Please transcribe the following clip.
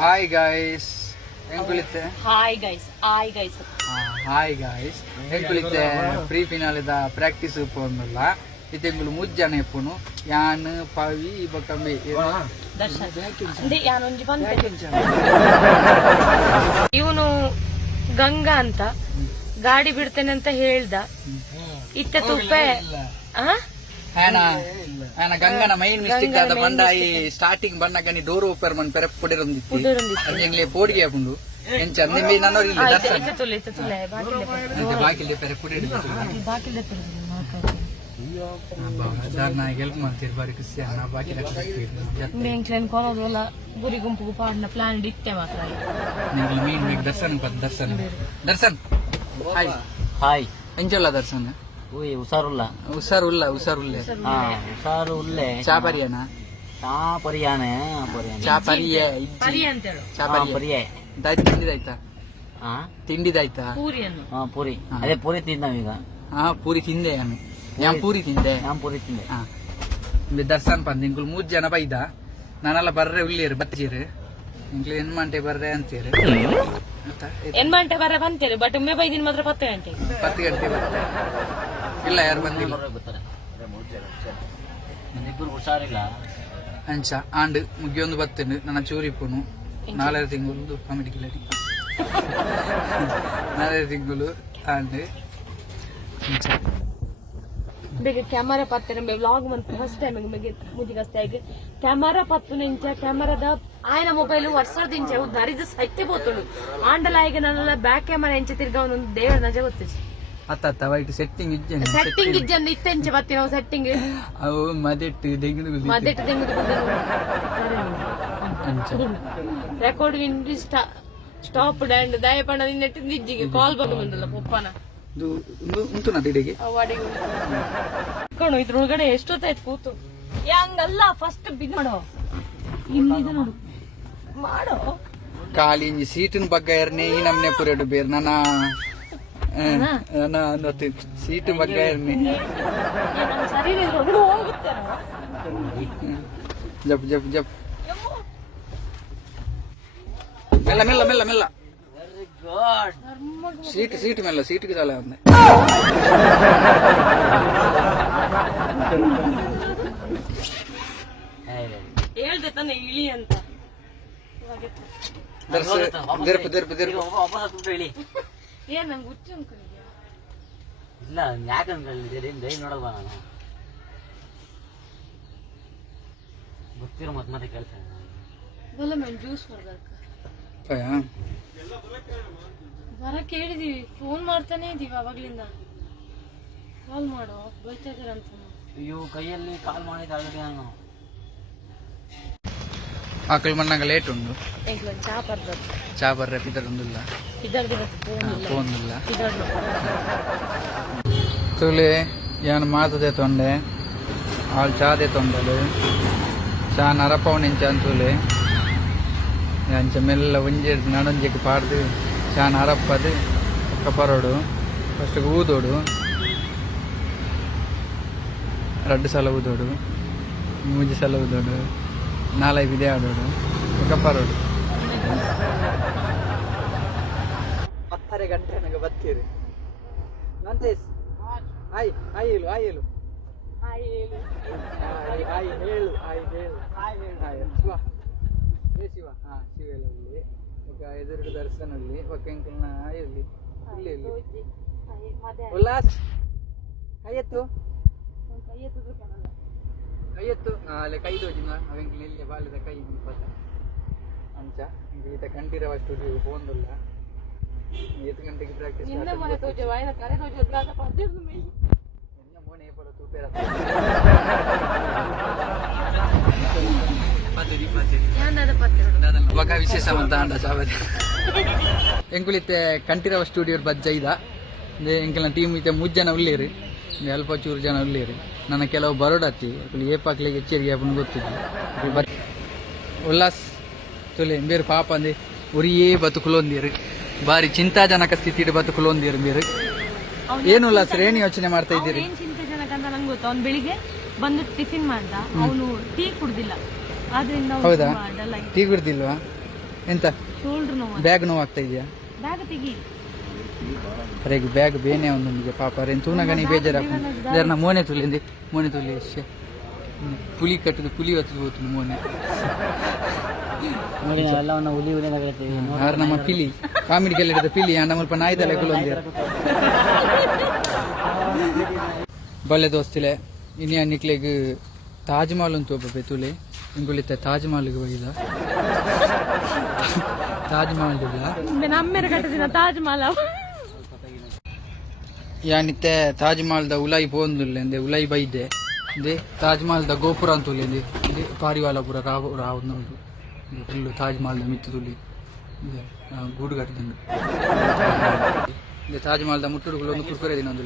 Hi guys ಎಂಕುಳಿತೆ hi guys ಎಂಕುಳಿತೆ pre phenol practice ಪೋಂದುಲ್ಲ ಇತೆಂಗುಲು ಮುಜ್ಜನ ಎಪ್ಪುನು ಯಾನ್ ಪವಿ ಬಕಂಬೆ ಇವನು ಗಂಗಾ ಅಂತ ಗಾಡಿ ಬಿಡ್ತೇನೆ ಅಂತ ಹೇಳ್ದ ಇತ್ತೆ ತುಪ್ಪೆ ఆయన గంగన మెయిన్ మిస్టేక్ కాదు బండాయి స్టార్టింగ్ బండగని డోర్ ఓపెన్ మన పెర పొడిరందిtti అంజంగ్లే పోಡಿಗೆ ಹಾಕೊಂಡು ಎಂಚ ನಿಮ್ಮಿ ನನ್ನೋರಿ ಇಲ್ಲ ದರ್ಶನ ಬಾಕಿಲೆ ಪೆರ పొడిರಂದಿtti ಬಾಕಿಲೆ ಪೆರ ದಾರ್ನ ಹೆಲ್ಪ್ ಮಾಡ್ತೀರಿ ಬಾರಿ ಖುಷಿ ನಾ ಬಾಕಿಲೆ ಬೆಂಕ್ಲೆನ್ ಕೊನೋದಲ್ಲ ಗುರಿ ಗುಂಪು ಪಾಡ್ನ ಪ್ಲಾನ್ ಇತ್ತೆ ಮಾತ್ರ ನಿಂಗೆ ಮೀನ್ ಬೇಕು ದರ್ಶನ್ ಹಾಯ್ ಎಂಜಲ್ಲ ದರ್ಶನ್ ಉಸಾರುಲ್ಲೆ ಚಾಪರಿಯನ ತಿಂಡಿದಾಯ್ತಾ ಪೂರಿ ಅದೇ ಪೂರಿ ತಿಂದ ಈಗ ಪೂರಿ ತಿಂದೆ ನಾನು ಪೂರಿ ತಿಂದೆ ದರ್ಶನ್ ಪಂದ್ ಇಂಕುಲ್ 3 ಜನ ಬೈದ ನಾನೆಲ್ಲ ಬರ್ರೆ ಉಳ್ಳೇರು ಬತ್ತೀರು ಇಂಕ್ಲು ಎನ್ಮಂಟೆ ಬರ್ರೆ ಅಂತೀರಿ ಎನ್ಮಂಟೆ ಬರ್ರೆ ಬಂತೀರಿ ಬಟ್ ಒಮ್ಮೆ ಬೈದಿನ ಮಾತ್ರ 10 ಗಂಟೆ ಬರ್ತೆ ಇಲ್ಲ ಯಾರು ಬಂದಿಲ್ಲ ಹುಷಾರಿಲ್ಲ ಅಂಚ ಆಂಡ್ ಮುಗಿಯೊಂದು ಬತ್ತೇನೆ ನನ್ನ ಚೂರಿಪ್ಪುನು 4 ತಿಂಗಳು ಕಾಮಿಡಿ ಕಿಲ್ಲಡಿ 4 ತಿಂಗಳು ಆಂಡ್ ಬೇಗ camera ಪತ್ತನ vlog month first time ಮುಜಿಗಸ್ತಾಗಿ camera ಪತ್ತನ ಇಂಚ ಕ್ಯಾಮರಾದ ఆయన మొబైల్ వర్షాలు దించే దరిద్ర సత్యపోతుడు ఆండలాయిగా నల్ల బ్యాక్ కెమెరా ఎంచి తిరిగా ఉంది దేవుడు నజ ಗೊತ್ತಿಸಿ ಅತ್ತ ವೈಟ್ ಸೆಟ್ಟಿಂಗ್ ಇಜ್ಜಂದು ಇತ್ತೆಂಚ ಬತ್ತಿ ನಾವು ಸೆಟ್ಟಿಂಗ್ ಅವು ಮದೆಟ್ಟು ದೆಂಗುದು ರೆಕಾರ್ಡ್ ವಿಂಡಿ ಸ್ಟಾಪ್ ಡ್ಯಾಂಡ್ ದಯಪಣ್ಣ ನಿನ್ನೆಟ್ಟು ನಿಜ್ಜಿಗೆ ಕಾಲ್ ಬಂದಲ್ಲ ಪಪ್ಪನ ಉಂಟು ನಾ ದಿಡಿಗೆ ಕಣು ಇದ್ರೊಳಗಡೆ ಎಷ್ಟೊತ್ತಾಯ್ತು ಕೂತು ಹಂಗಲ್ಲ ಫಸ್ಟ್ ಬಿಗ್ ಮಾಡೋ ಇಲ್ಲಿದೆ ನೋಡು ಮಾಡೋ ಖಾಲಿ ಸೀಟಿನ ಬಗ್ಗೆ ಇರ್ನಿ ಈ ನಮ್ನೆ ಪುರೇಡು ಬೇರೆ ನನ್ನ ಸೀಟ್ ಬಗ್ಗೆ ಇರ್ನಿ ಜಪ್ ಜಪ್ ಜಪ್ ಮೆಲ್ಲ ಮೆಲ್ಲ ಮೆಲ್ಲ ಮೆಲ್ಲ ಸೀಟ್ ಮೆಲ್ಲ ಸೀಟ್ಗೆ ತಲೆ ಅಂದೆ ಹೇಳ್ದೆ ತಾನೆ ಇಳಿ ಅಂತ ಏನ್ ನಂಗೆ ಹುಚ್ಚು ಅನ್ಕೊಂಡಿದ್ಯಾ ಇಲ್ಲ ಯಾಕಂದ್ರೆ ನೋಡಲ್ವಾ ನಾನು ಗೊತ್ತಿರೋ ಮತ್ತೆ ಕೇಳ್ತೇನೆ ಬಲ್ಲ ಮ್ಯಾಮ್ ಜ್ಯೂಸ್ ಬರ್ಬೇಕು ಬರಕ್ ಹೇಳಿದೀವಿ ಫೋನ್ ಮಾಡ್ತಾನೆ ಇದೀವಿ ಅವಾಗ್ಲಿಂದ ಕಾಲ್ ಮಾಡೋ ಬೈತಾ ಇದಾರಂತ ಅಯ್ಯೋ ಕೈಯಲ್ಲಿ ಕಾಲ್ ಮಾಡಿದ ಆಲ್ರೆಡಿ ನಾನು ಆಕಲ್ ಮಣ್ಣಾಗ ಲೇಟ್ ಉಂಡು ಚಾ ಬರ್ರೆ ಪಿದರೊಂದಿಲ್ಲ ಫೋನ್ದಿಲ್ಲ ತುಳಿ ಏನು ಮಾತದೆ ತೊಂಡೆ ಆಳು ಚಾದೆ ತೊಂಡಲು ಚಾ ನರಪವನಿಂಚ ಅಂತೂಲೆ ಅಂಚ ಮೆಲ್ಲ ಒಂಜಿ ನಡೊಂಜಿಗೆ ಪಾಡ್ದು ಚಾ ನರಪ್ಪದು ಒಕ್ಕ ಪರೋಡು ಫಸ್ಟಿಗೆ ಊದೋಡು 2 ಸಲ ಊದೋಡು 3 ಸಲ ಊದೋಡು 4 ವಿದೆ ಆಡೋಡು ಒಕ್ಕ ಪರೋಡು 10 ಗಂಟೆ ನನಗೆ ಬತ್ತೀರಿ ನಂತೇಸ್ ಆಯ್ ಆಯ್ ಹೇಳು ಆಯ್ ಹೇಳು ಆಯ್ ಹೇಳು ಆಯ್ ಹೇಳು ಆಯ್ ಹೇಳು ಆಯ್ ಶಿವ ಶಿವ ಶಿವ ಎಲ್ಲ ಇಲ್ಲಿ ఒక ఎదురుడు దర్శనండి ఒక ఇంకున్న ಇಲ್ಲಿ ಇಲ್ಲಿ ಉಲ್ಲಾಸ್ ಕೈಯತ್ತು ಅಲ್ಲಿ ಕೈ ತೋಜಿನ ಅವೆಂಕ್ಲಿ ಇಲ್ಲಿ ಬಾಲಿದ ಕೈ ಇಪ್ಪತ್ತ ಅಂಚ ಇಂಕ ಕಂಠೀರವ ಸ್ಟುಡಿಯೋ ಫೋನ್ದಿಲ್ಲ 7 ಗಂಟೆಗೆ ಪ್ರಾಕ್ಟೀಸ್ ಮೋನೆ ಪಡ ತೂಪೇರ ఒక విశేషం అంతా అంట చావది ಎಂಕುಲಿತ್ತೆ ಕಂಠೀರವ ಸ್ಟುಡಿಯೋ ಬಜ್ಜ ಇದ ಎಂಕಲ್ನ ಟೀಮ್ ಇತ್ತೆ 3 ಜನ ಉಳ್ಳೇರಿ ಅಲ್ಪ ಚೂರು ಜನ ಉಳ್ಳೇರಿ ನನ್ನ ಕೆಲವು ಬರೋಡತ್ತಿ ಏಪಾಕ್ಲಿಗೆ ಎಚ್ಚರಿಕೆ ಅಪ್ಪನ ಗೊತ್ತಿದ್ದು ಉಲ್ಲಾಸ್ ತುಲೆ ಬೇರೆ ಪಾಪ ಅಂದೆ ಉರಿಯೇ ಬದುಕುಲೊಂದಿರು ಬಾರಿ ಚಿಂತಾಜನಕ ಸ್ಥಿತಿ ಬದುಕುಲೊಂದಿರು ಬೇರೆ ಏನು ಉಲ್ಲಾಸ್ ಏನು ಯೋಚನೆ ಮಾಡ್ತಾ ಇದ್ದೀರಿ ಚಿಂತಾಜನಕ ಅಂತ ನಂಗೆ ಗೊತ್ತು ಅವ್ನು ಬೆಳಿಗ್ಗೆ ಬಂದು ಟಿಫಿನ್ ಮಾಡ್ದ ಅವನು ಟೀ ಕುಡ್ದಿಲ್ಲ ಆದ್ರಿಂದ ಹೌದಾ ಟೀ ಕುಡ್ದಿಲ್ವಾ ಎಂತ ಶೋಲ್ಡರ್ ನೋವು ಬ್ಯಾಗ್ ನೋವು ಆಗ್ತಾ ಇದೆಯಾ? ಬ್ಯಾಗ್ ತೆಗಿ. ಅರೆಗೆ ಬ್ಯಾಗ್ ಬೇನೆ ಒಂದು ಪಾಪ ರೇನು ತೂನಗನಿ ಬೇಜಾರಾಗ ಮೋನೆ ತುಲಿಂದಿ ಮೋನೆ ತುಲಿ ಪುಲಿ ಕಟ್ಟದು ಪುಲಿ ಹೊತ್ತದು ಹೋಗ್ತು ಮೋನೆ ನೋಡಿ ನಾವೆಲ್ಲವನ್ನ ಹುಲಿ ಹುಲಿ ಅಂತ ಹೇಳ್ತೀವಿ. ಆದ್ರೆ ನಮ್ಮ ಪಿಲಿ ಕಾಮಿಡಿ ಕೆಲ್ಲಿಡಿದ ಪಿಲಿ ನಮ್ಮಲ್ಪ ನಾಯ್ದಲ್ಲ ಕುಲೊಂದಿ ಬಲ್ಲೆ ದೋಸ್ತಿಲೆ ಇನಿ ಅನ್ನಿಕ್ಲೆಗ್ ತಾಜ್ ಮಹಲ್ ಅಂತ ಒಬ್ಬ ಬೆತುಲೆ ಇಂಗುಳಿತ ತಾಜ್ ಮಹಲ್ಗೆ ಹೋಗಿದ ತಾಜ್ ಮಹಲ್ ಇಲ್ಲ ನಮ್ಮೆರ ಕಟ್ಟದಿನ ತಾಜ್ ಮಹಲ್ ಯಾನಿತ್ತೆ ತಾಜ್ ಮಹಲ್ದ ಉಲಾಯಿ ಪೋಂದುಲ್ಲೆ ಅಂದೆ ಉಲಾಯಿ ಬೈದೆ ಅಂದೆ ತಾಜ್ ಮಹಲ್ದ ಗೋಪುರ ಅಂತ ತುಲಿ ಅಂದೆ ಪಾರಿವಾಲಪುರ ರಾವ್ ನಮ್ದು ಫುಲ್ಲು ತಾಜ್ ಮಹಲ್ದ ಮಿತ್ತು ತುಲಿ ಗೂಡು ಕಟ್ಟಿದಂಡು ತಾಜ್ ಮಹಲ್ದ ಮುಟ್ಟುಡುಗಳು ಒಂದು ಕುರ್ಕುರೆ ದಿನ ಒಂದು